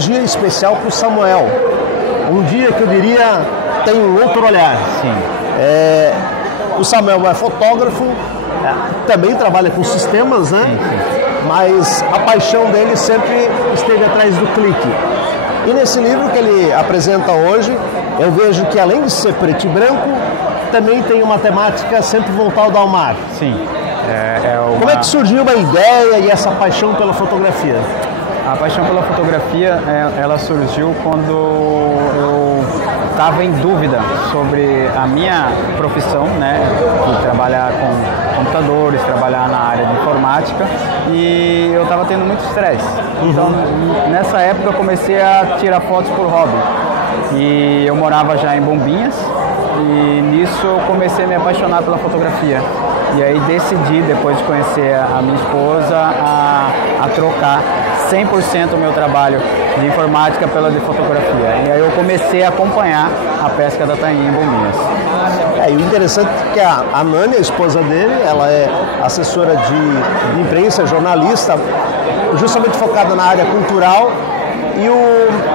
dia especial para o Samuel. Um dia que eu diria tem um outro olhar. Sim. O Samuel é fotógrafo, também trabalha com sistemas, né? Sim. Mas a paixão dele sempre esteve atrás do clique. E nesse livro que ele apresenta hoje, eu vejo que além de ser preto e branco, também tem uma temática sempre voltada ao mar. Sim. Como é que surgiu a ideia e essa paixão pela fotografia? A paixão pela fotografia, ela surgiu quando eu estava em dúvida sobre a minha profissão, né, de trabalhar com computadores, trabalhar na área de informática, e eu estava tendo muito estresse. Então, nessa época eu comecei a tirar fotos por hobby. E eu morava já em Bombinhas, e nisso eu comecei a me apaixonar pela fotografia. E aí decidi, depois de conhecer a minha esposa, a trocar 100% o meu trabalho de informática pela de fotografia. E aí eu comecei a acompanhar a pesca da tainha em Bombinhas. E o interessante é que a Nani, a esposa dele, ela é assessora de imprensa, jornalista, justamente focada na área cultural.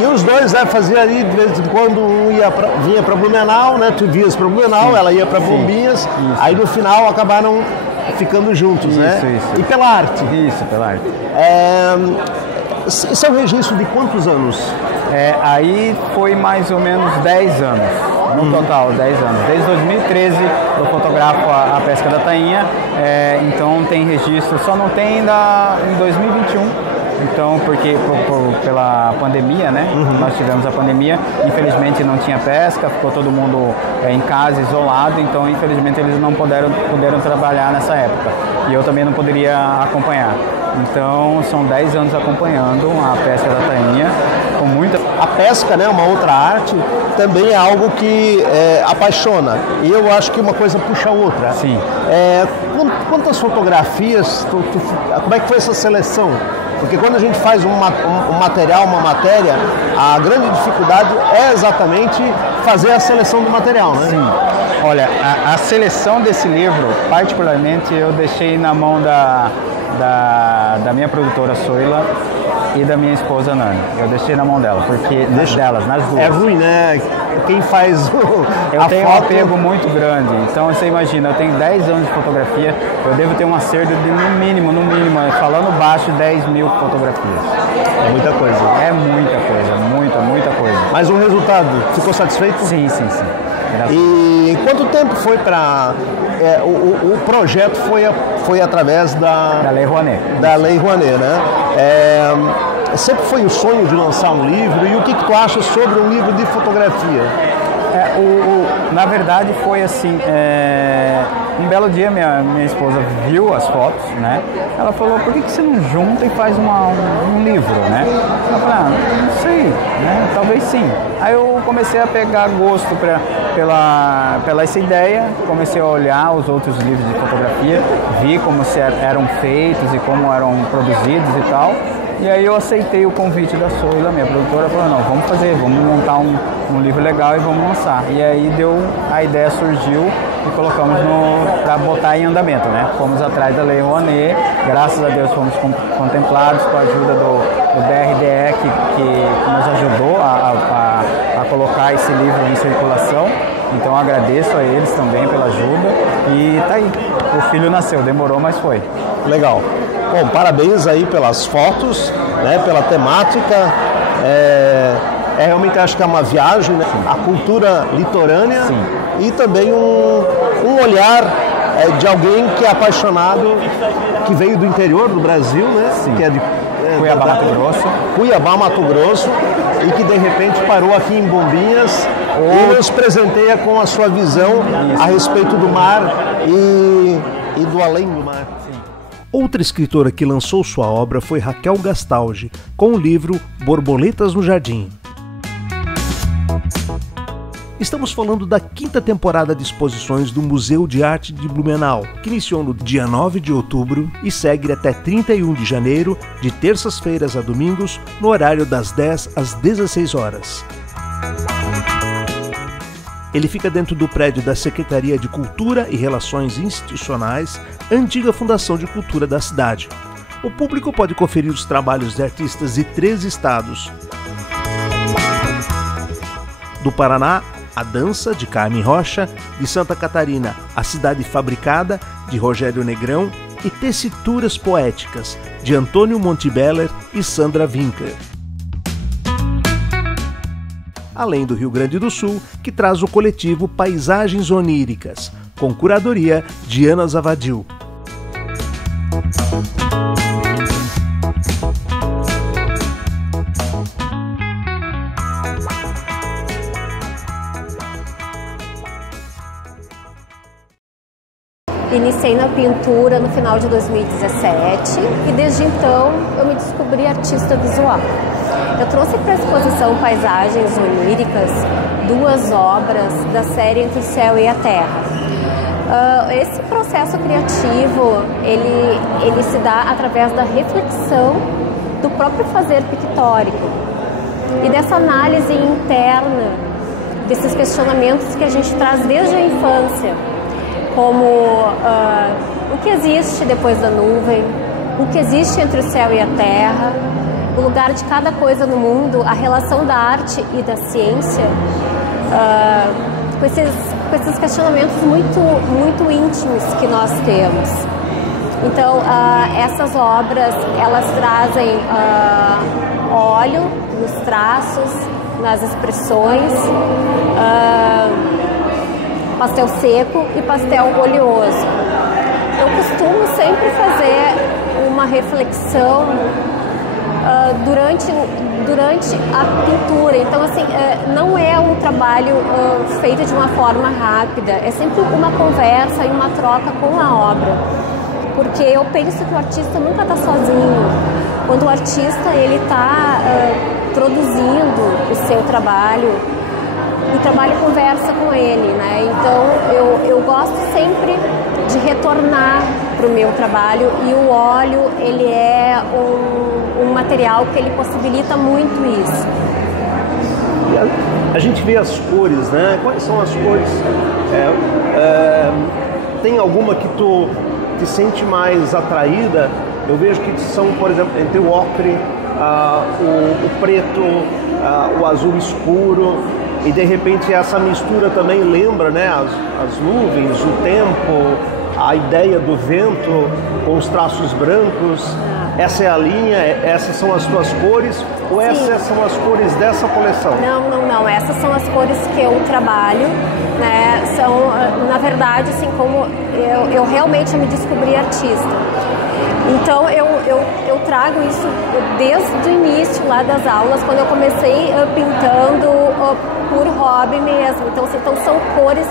E os dois, né, faziam ali, de vez em quando um vinha para Blumenau, né, tu vias para Blumenau, sim, ela ia para Bombinhas, isso. Aí no final acabaram ficando juntos, isso, né? Isso. E pela arte. Isso, pela arte. Esse é um registro de quantos anos? Aí foi mais ou menos 10 anos, no total, 10 anos. Desde 2013 eu fotografo a pesca da tainha, então tem registro, só não tem ainda em 2021. Então, porque pela pandemia, né? Nós tivemos a pandemia, infelizmente não tinha pesca, ficou todo mundo em casa, isolado, então infelizmente eles não puderam trabalhar nessa época. E eu também não poderia acompanhar. Então, são 10 anos acompanhando a pesca da tainha, com muita... A pesca, né, uma outra arte, também é algo que apaixona. E eu acho que uma coisa puxa a outra. Sim. Quantas fotografias, como é que foi essa seleção? Porque quando a gente faz um material, uma matéria, a grande dificuldade é exatamente fazer a seleção do material, né? Sim. Olha, a seleção desse livro, particularmente, eu deixei na mão da minha produtora Soila e da minha esposa Nani. Eu deixei na mão dela, porque nas duas. É ruim, né? Quem faz Eu tenho um apego muito grande, então você imagina, eu tenho 10 anos de fotografia, eu devo ter um acerto de no mínimo, falando baixo, 10 mil fotografias. É muita coisa. É muita coisa, muita coisa. Mas o resultado, ficou satisfeito? Sim. E quanto tempo foi para... o projeto foi através da Lei Rouanet. Da Lei Rouanet, né? Sempre foi o sonho de lançar um livro, e o que tu acha sobre um livro de fotografia? Na verdade foi assim, um belo dia minha esposa viu as fotos, né? Ela falou, por que você não junta e faz um livro, né? Eu falei, não sei, né? Talvez sim. Aí eu comecei a pegar gosto pela essa ideia, comecei a olhar os outros livros de fotografia, vi como eram feitos e como eram produzidos e tal. E aí eu aceitei o convite da Soila, minha produtora, falou, não, vamos montar um livro legal e vamos lançar. E aí a ideia surgiu e colocamos para botar em andamento, né? Fomos atrás da Lei Rouanet, graças a Deus fomos contemplados com a ajuda do BRDE, que nos ajudou a colocar esse livro em circulação. Então agradeço a eles também pela ajuda e tá aí, o filho nasceu, demorou, mas foi. Legal. Bom, parabéns aí pelas fotos, né, pela temática. Realmente acho que é uma viagem, né? A cultura litorânea. Sim. E também um olhar de alguém que é apaixonado, que veio do interior do Brasil, né? Sim. Que é de Cuiabá, Mato Grosso. Cuiabá, Mato Grosso, e que de repente parou aqui em Bombinhas e nos presenteia com a sua visão a respeito do mar e do além do mar. Sim. Outra escritora que lançou sua obra foi Raquel Gastaldi, com o livro Borboletas no Jardim. Estamos falando da 5ª temporada de exposições do Museu de Arte de Blumenau, que iniciou no dia 9 de outubro e segue até 31 de janeiro, de terças-feiras a domingos, no horário das 10 às 16 horas. Ele fica dentro do prédio da Secretaria de Cultura e Relações Institucionais, antiga Fundação de Cultura da cidade. o público pode conferir os trabalhos de artistas de 3 estados. Do Paraná, A Dança, de Carmen Rocha; de Santa Catarina, A Cidade Fabricada, de Rogério Negrão; e Tessituras Poéticas, de Antônio Montebeller e Sandra Winkler. Além do Rio Grande do Sul, que traz o coletivo Paisagens Oníricas, com curadoria de Ana Zavadil. Iniciei na pintura no final de 2017 e desde então eu me descobri artista visual. Eu trouxe para a exposição Paisagens Oníricas 2 obras da série Entre o Céu e a Terra. Esse processo criativo, ele se dá através da reflexão do próprio fazer pictórico e dessa análise interna desses questionamentos que a gente traz desde a infância, como o que existe depois da nuvem, o que existe entre o céu e a terra, o lugar de cada coisa no mundo, a relação da arte e da ciência, com esses questionamentos muito íntimos que nós temos. Então, essas obras, elas trazem óleo nos traços, nas expressões, pastel seco e pastel oleoso. Eu costumo sempre fazer uma reflexão durante a pintura. Então, assim, não é um trabalho feito de uma forma rápida, é sempre uma conversa e uma troca com a obra, porque eu penso que o artista nunca está sozinho. Quando o artista ele está produzindo o seu trabalho, o trabalho conversa com ele, né? Então eu gosto sempre de retornar para o meu trabalho, e o óleo ele é um material que ele possibilita muito isso. A gente vê as cores, né? Quais são as cores? Tem alguma que tu te sente mais atraída? Eu vejo que são, por exemplo, entre o ocre, o preto, o azul escuro, e de repente essa mistura também lembra, né, as nuvens, o tempo, a ideia do vento com os traços brancos. Essa é a linha, essas são as tuas cores, ou Sim. Essas são as cores dessa coleção? Não, essas são as cores que eu trabalho, né? São, na verdade, assim, como eu realmente me descobri artista. Então eu trago isso desde o início lá das aulas, quando eu comecei pintando por hobby mesmo. Então, assim, são cores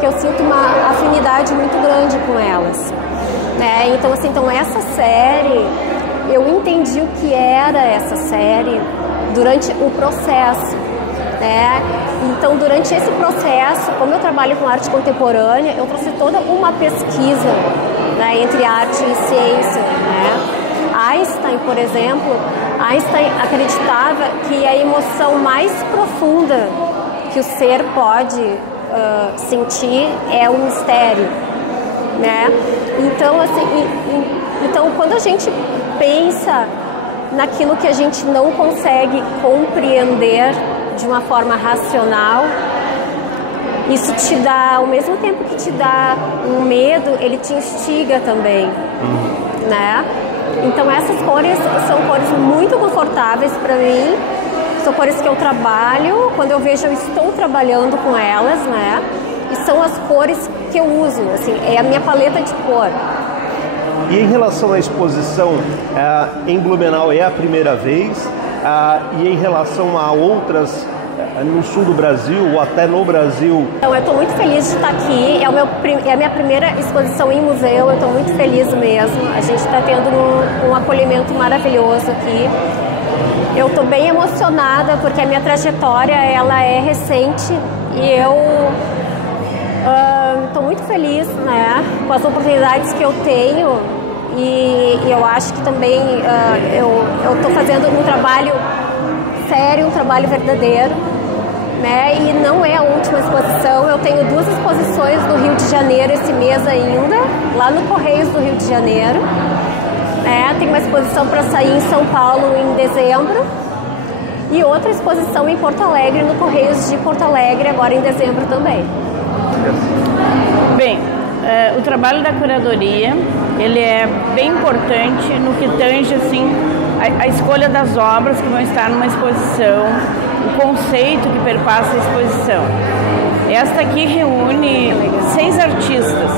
que eu sinto uma afinidade muito grande com elas, né? Então, assim, essa série, eu entendi o que era essa série durante o processo, né? Então, durante esse processo, como eu trabalho com arte contemporânea, eu trouxe toda uma pesquisa, né, entre arte e ciência, né? Einstein, por exemplo, acreditava que a emoção mais profunda que o ser pode sentir é o mistério, né? Então, assim, então quando a gente pensa naquilo que a gente não consegue compreender de uma forma racional, isso te dá, ao mesmo tempo que te dá um medo, ele te instiga também, né? Então essas cores são cores muito confortáveis para mim, são cores que eu trabalho, quando eu vejo eu estou trabalhando com elas, né? E são as cores que eu uso, assim, é a minha paleta de cor. E em relação à exposição, em Blumenau é a primeira vez, e em relação a outras no sul do Brasil ou até no Brasil? Então, eu estou muito feliz de estar aqui, é a minha primeira exposição em museu, eu estou muito feliz mesmo, a gente está tendo um acolhimento maravilhoso aqui. Eu estou bem emocionada porque a minha trajetória ela é recente e eu estou muito feliz, né, com as oportunidades que eu tenho, e eu acho que também eu estou fazendo um trabalho sério, um trabalho verdadeiro, né, e não é a última exposição. Eu tenho 2 exposições no Rio de Janeiro esse mês ainda, lá no Correios do Rio de Janeiro, Tem uma exposição para sair em São Paulo em dezembro e outra exposição em Porto Alegre, no Correios de Porto Alegre, agora em dezembro também. Bem, o trabalho da curadoria, ele é bem importante no que tange assim, a escolha das obras que vão estar numa exposição, o conceito que perpassa a exposição. Esta aqui reúne 6 artistas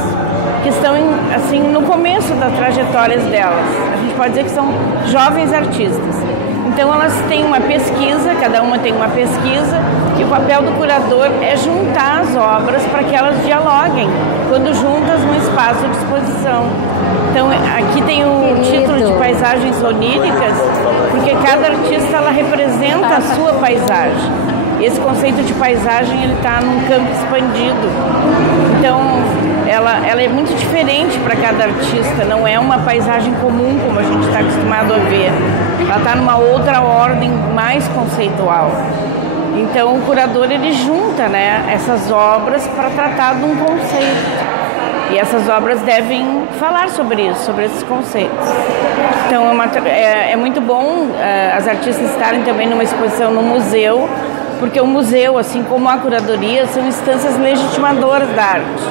que estão assim, no começo das trajetórias delas. A gente pode dizer que são jovens artistas. Então elas têm uma pesquisa, cada uma tem uma pesquisa, e o papel do curador é juntar as obras para que elas dialoguem, quando juntas no espaço de exposição. Então aqui tem o título de paisagens oníricas, porque cada artista ela representa a sua paisagem. Esse conceito de paisagem ele está num campo expandido. Então ela é muito diferente para cada artista, não é uma paisagem comum como a gente está acostumado a ver. Ela está numa outra ordem mais conceitual. Então o curador ele junta, né, essas obras para tratar de um conceito. E essas obras devem falar sobre isso, sobre esses conceitos. Então é muito bom as artistas estarem também numa exposição no museu, porque o museu, assim como a curadoria, são instâncias legitimadoras da arte.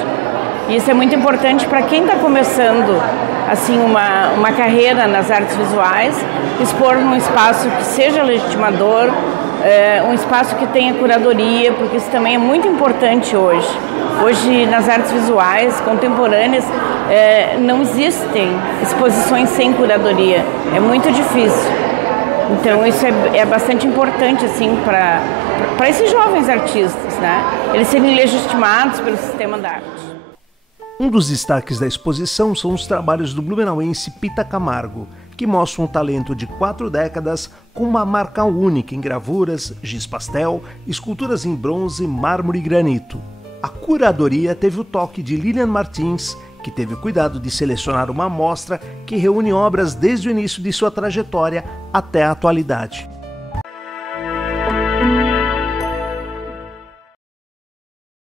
E isso é muito importante para quem está começando assim, uma carreira nas artes visuais, expor num espaço que seja legitimador, um espaço que tenha curadoria, porque isso também é muito importante hoje. Hoje, nas artes visuais contemporâneas, não existem exposições sem curadoria, é muito difícil. Então isso é bastante importante assim, para esses jovens artistas, né? Eles serem legitimados pelo sistema da arte. Um dos destaques da exposição são os trabalhos do blumenauense Pita Camargo, que mostram um talento de 4 décadas com uma marca única em gravuras, giz pastel, esculturas em bronze, mármore e granito. A curadoria teve o toque de Lilian Martins, que teve o cuidado de selecionar uma amostra que reúne obras desde o início de sua trajetória até a atualidade.